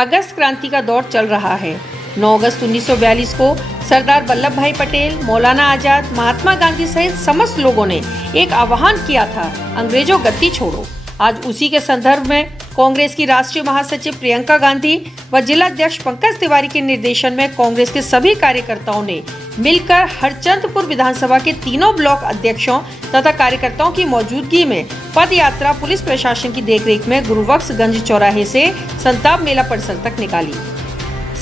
अगस्त क्रांति का दौर चल रहा है। 9 अगस्त 1942 को सरदार वल्लभ भाई पटेल, मौलाना आजाद, महात्मा गांधी सहित समस्त लोगों ने एक आह्वान किया था, अंग्रेजों गद्दी छोड़ो। आज उसी के संदर्भ में कांग्रेस की राष्ट्रीय महासचिव प्रियंका गांधी व जिला अध्यक्ष पंकज तिवारी के निर्देशन में कांग्रेस के सभी कार्यकर्ताओं ने मिलकर हरचंदपुर विधानसभा के तीनों ब्लॉक अध्यक्षों तथा कार्यकर्ताओं की मौजूदगी में पद यात्रा पुलिस प्रशासन की देखरेख में गुरुबख्शगंज चौराहे से संताप मेला परिसर तक निकाली।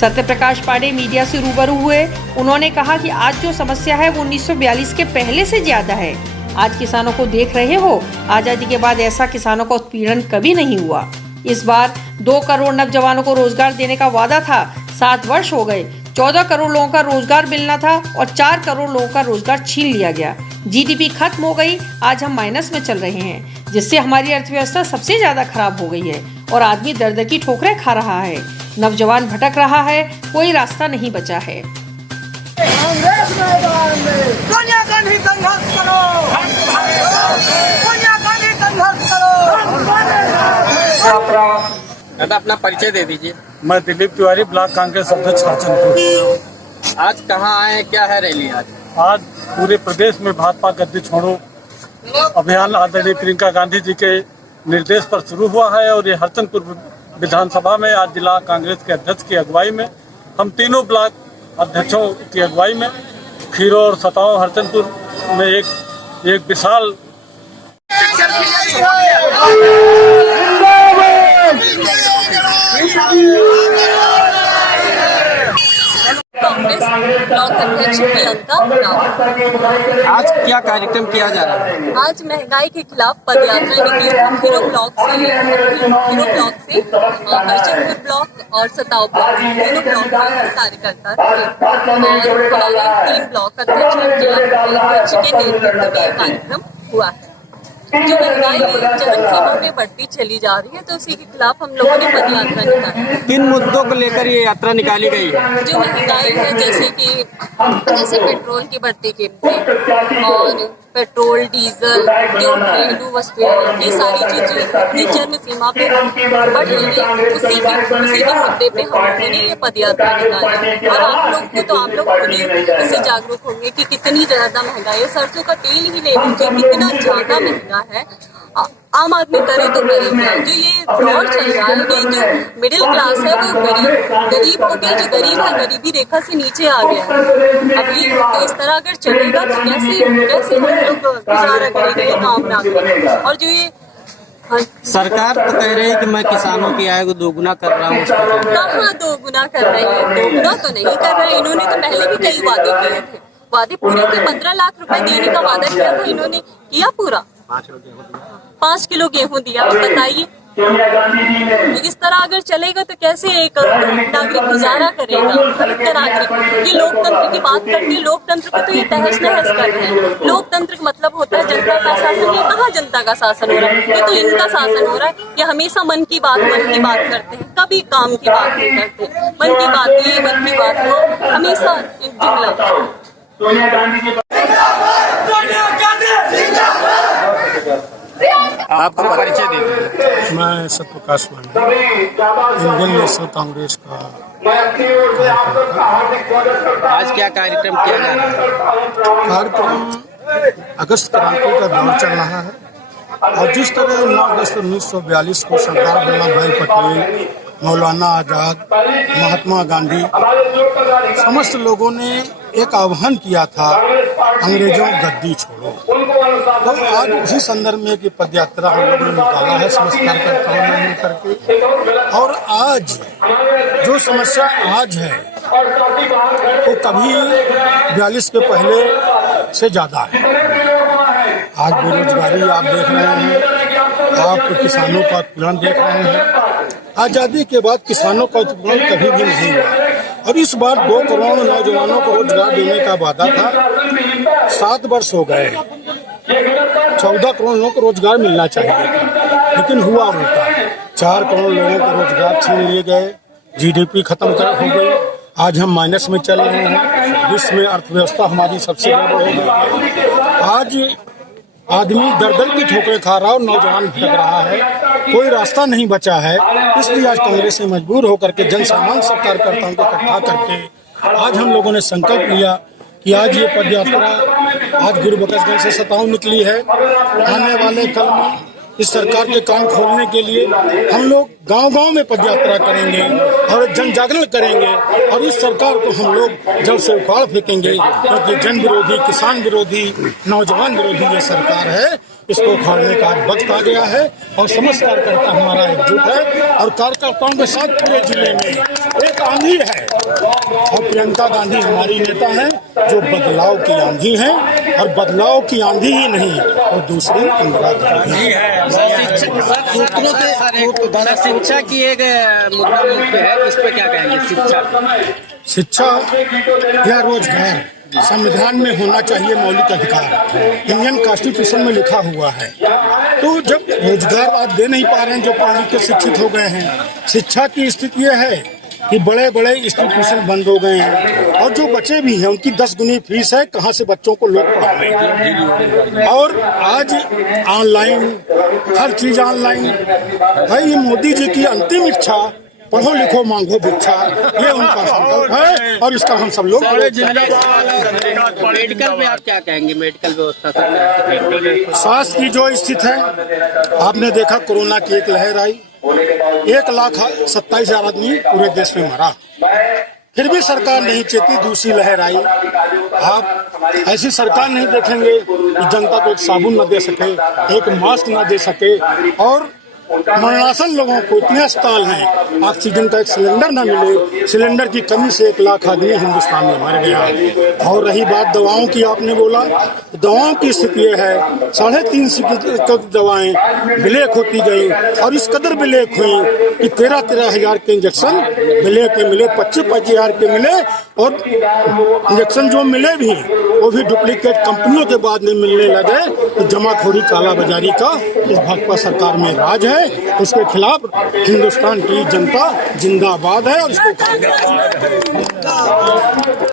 सत्य प्रकाश पांडे मीडिया से रूबरू हुए। उन्होंने कहा कि आज जो समस्या है वो 1942 के पहले से ज्यादा है। आज किसानों को देख रहे हो, आजादी के बाद ऐसा किसानों का उत्पीड़न कभी नहीं हुआ। इस बार 2 करोड़ नौजवानों को रोजगार देने का वादा था। 7 वर्ष हो गए, 14 करोड़ लोगों का रोजगार मिलना था और 4 करोड़ लोगों का रोजगार छीन लिया गया। जीडीपी खत्म हो गई, आज हम माइनस में चल रहे हैं, जिससे हमारी अर्थव्यवस्था सबसे ज्यादा खराब हो गई है और आदमी दर दर की ठोकरें खा रहा है। नौजवान भटक रहा है, कोई रास्ता नहीं बचा है। सोनिया गांधी संघर्ष करो, सोनिया गांधी संघर्ष करो। दादा अपना परिचय दे दीजिए। मैं दिलीप तिवारी, ब्लॉक कांग्रेस अध्यक्ष हरचंदपुर। आज कहाँ आए, क्या है रैली आज पूरे प्रदेश में भाजपा गद्दी छोड़ो अभियान आदरणीय प्रियंका गांधी जी के निर्देश पर शुरू हुआ है और ये हरचंदपुर विधानसभा में आज जिला कांग्रेस के अध्यक्ष की अगुवाई में, हम तीनों ब्लॉक अध्यक्षों की अगुवाई में खीरो और सताओं हरचंदपुर में एक विशाल कांग्रेस ब्लॉक अध्यक्ष प्रियंका। आज क्या कार्यक्रम किया जा रहा है? आज महंगाई के खिलाफ पदयात्रा निकली खीरो ब्लॉक से हरचंदपुर ब्लॉक और सताओ ब्लॉक, तीनों ब्लॉक के कार्यकर्ता थे और हमारे 3 ब्लॉक अध्यक्ष और जिला अध्यक्ष के नेतृत्व में कार्यक्रम हुआ है। जो महंगाई चरम सीमा में बढ़ती चली जा रही है, तो उसी के खिलाफ हम लोगों ने पदयात्रा निकाली। किन मुद्दों को लेकर ये यात्रा निकाली गई है? जो महंगाई है, जैसे पेट्रोल की बढ़ती कीमतें और पेट्रोल, डीजल, जो घरेलू वस्तुएं, ये सारी चीजें इतनी चरम सीमा पे बढ़ रही है, उसी के मुद्दे पे हम लोगों ने ये पदयात्रा निकाली। और आप लोग खुद ही इससे जागरूक होंगे कि कितनी ज्यादा महंगाई है। सरसों का तेल ही ले लीजिए, कितना ज्यादा महंगा है। आम आदमी करे तो करे क्या? जो ये दौर चल रहा है, ये जो मिडिल क्लास है वो गरीब हो गया, जो गरीब है गरीबी रेखा से नीचे आ गया है। अभी तो इस तरह अगर चलेगा तो कैसे हम लोग गुजारा करेंगे काम ना करेंगे। और जो ये सरकार तो कह रही है कि मैं किसानों की आय को दोगुना कर रहा हूँ। कहाँ दोगुना कर रहे हैं? दोगुना तो नहीं कर रहे हैं। इन्होंने तो पहले भी कई वादे किए थे, वादे पूरे थे। 15 लाख रुपए देने का वादा किया था, इन्होंने किया पूरा? 5 किलो गेहूं दिया। बताइए, इस तरह अगर चलेगा तो कैसे एक नागरिक गुजारा करेगा? एक नागरिक, ये लोकतंत्र की बात करती है, लोकतंत्र को तो ये तहस नहस कर रहे हैं। लोकतंत्र का मतलब होता है जनता का शासन। ये कहाँ जनता का शासन हो रहा है? ये तो इनका शासन हो रहा है। ये हमेशा मन की बात करते हैं, कभी काम की बात नहीं करते। मन की बात को हमेशा जुमला। आपका परिचय दे दीजिए। मैं सत्य प्रकाश पांडे, इंडियन नेशनल कांग्रेस का। आज क्या कार्यक्रम किया जा रहा है? कार्यक्रम अगस्त क्रांति का दौर चल रहा है और जिस तरह 9 अगस्त 1942 को सरदार वल्लभ भाई पटेल, मौलाना आजाद, महात्मा गांधी समस्त लोगों ने एक आह्वान किया था, अंग्रेजों गद्दी छोड़ो। तो आज उसी संदर्भ में एक पदयात्रा हम लोगों ने निकाला है समस्त कार्यकर्ताओं ने मिल करके। और आज जो समस्या आज है वो कभी 42 के पहले से ज्यादा है। आज बेरोजगारी आप देख रहे हैं, आप किसानों का उत्पीड़न देख रहे हैं। आजादी के बाद किसानों का उत्पीड़न कभी भी नहीं हुआ। और इस बार 2 करोड़ नौजवानों को रोजगार देने का वादा था। 7 वर्ष हो गए, 14 करोड़ लोगों को रोजगार मिलना चाहिए था, लेकिन हुआ उल्टा। 4 करोड़ लोगों को रोजगार छीन लिए गए, जीडीपी खत्म हो गई। आज हम माइनस में चल रहे हैं, विश्व में अर्थव्यवस्था हमारी सबसे गड़बड़ हो गई। आज आदमी दर दर की ठोकरें खा रहा है और नौजवान भटक रहा है। कोई रास्ता नहीं बचा है। इसलिए आज कांग्रेस ने मजबूर होकर के जन सामान्य सब कार्यकर्ताओं को इकट्ठा करके आज हम लोगों ने संकल्प लिया कि आज ये पद यात्रा आज गुरुबख्शगंज से सताऊ निकली है। आने वाले कल में इस सरकार के कान खोलने के लिए हम लोग गांव-गांव में पदयात्रा करेंगे और जन जागरण करेंगे और इस सरकार को हम लोग जड़ से उखाड़ फेंकेंगे, क्योंकि जन विरोधी, किसान विरोधी, नौजवान विरोधी ये सरकार है। इसको उखाड़ने का वक्त आ गया है और समस्त कार्यकर्ता हमारा एकजुट है और कार्यकर्ताओं के साथ पूरे जिले में एक आंधी है और प्रियंका गांधी हमारी नेता है जो बदलाव की आंधी है और बदलाव की आंधी ही नहीं और दूसरी इंदिरा गांधी है। शिक्षा की एक मुद्दा मुख्य है, इस पे क्या कहेंगे? शिक्षा या रोजगार संविधान में होना चाहिए मौलिक अधिकार, इंडियन कॉन्स्टिट्यूशन में लिखा हुआ है। तो जब रोजगार आप दे नहीं पा रहे हैं, जो पढ़ लिख के शिक्षित हो गए हैं, शिक्षा की स्थिति यह है कि बड़े बड़े इंस्टीट्यूशन बंद हो गए हैं और जो बच्चे भी हैं उनकी 10 गुनी फीस है। कहाँ से बच्चों को लोग पढ़ाएं? और आज ऑनलाइन हर चीज ऑनलाइन है। ये मोदी जी की अंतिम इच्छा, पढ़ो लिखो मांगो भिक्षा, ये उनका संकल्प है और इसका हम सब लोग। मेडिकल में आप क्या कहेंगे? मेडिकल व्यवस्था स्वास्थ्य की जो स्थिति है, आपने देखा कोरोना की एक लहर आई, 1,27,000 आदमी पूरे देश में मरा, फिर भी सरकार नहीं चेती। दूसरी लहर आई, आप ऐसी सरकार नहीं देखेंगे कि जनता को एक साबुन न दे सके, एक मास्क न दे सके और मरणासन लोगों को इतने अस्पताल हैं, ऑक्सीजन का एक सिलेंडर न मिले। सिलेंडर की कमी से 1 लाख आदमी हिंदुस्तान में मर गया। और रही बात दवाओं की, आपने बोला दवाओं की स्थिति यह है 350 दवाएं ब्लैक होती गई और इस कदर ब्लैक हुई कि 13,000 के इंजेक्शन ब्लैक में मिले, 25,000 के मिले और इंजेक्शन जो मिले भी वो भी डुप्लीकेट कंपनियों के बाद में मिलने लगे। तो जमाखोरी, कालाबाजारी का इस भाजपा सरकार में राज है। उसके खिलाफ हिंदुस्तान की जनता जिंदाबाद है और इसको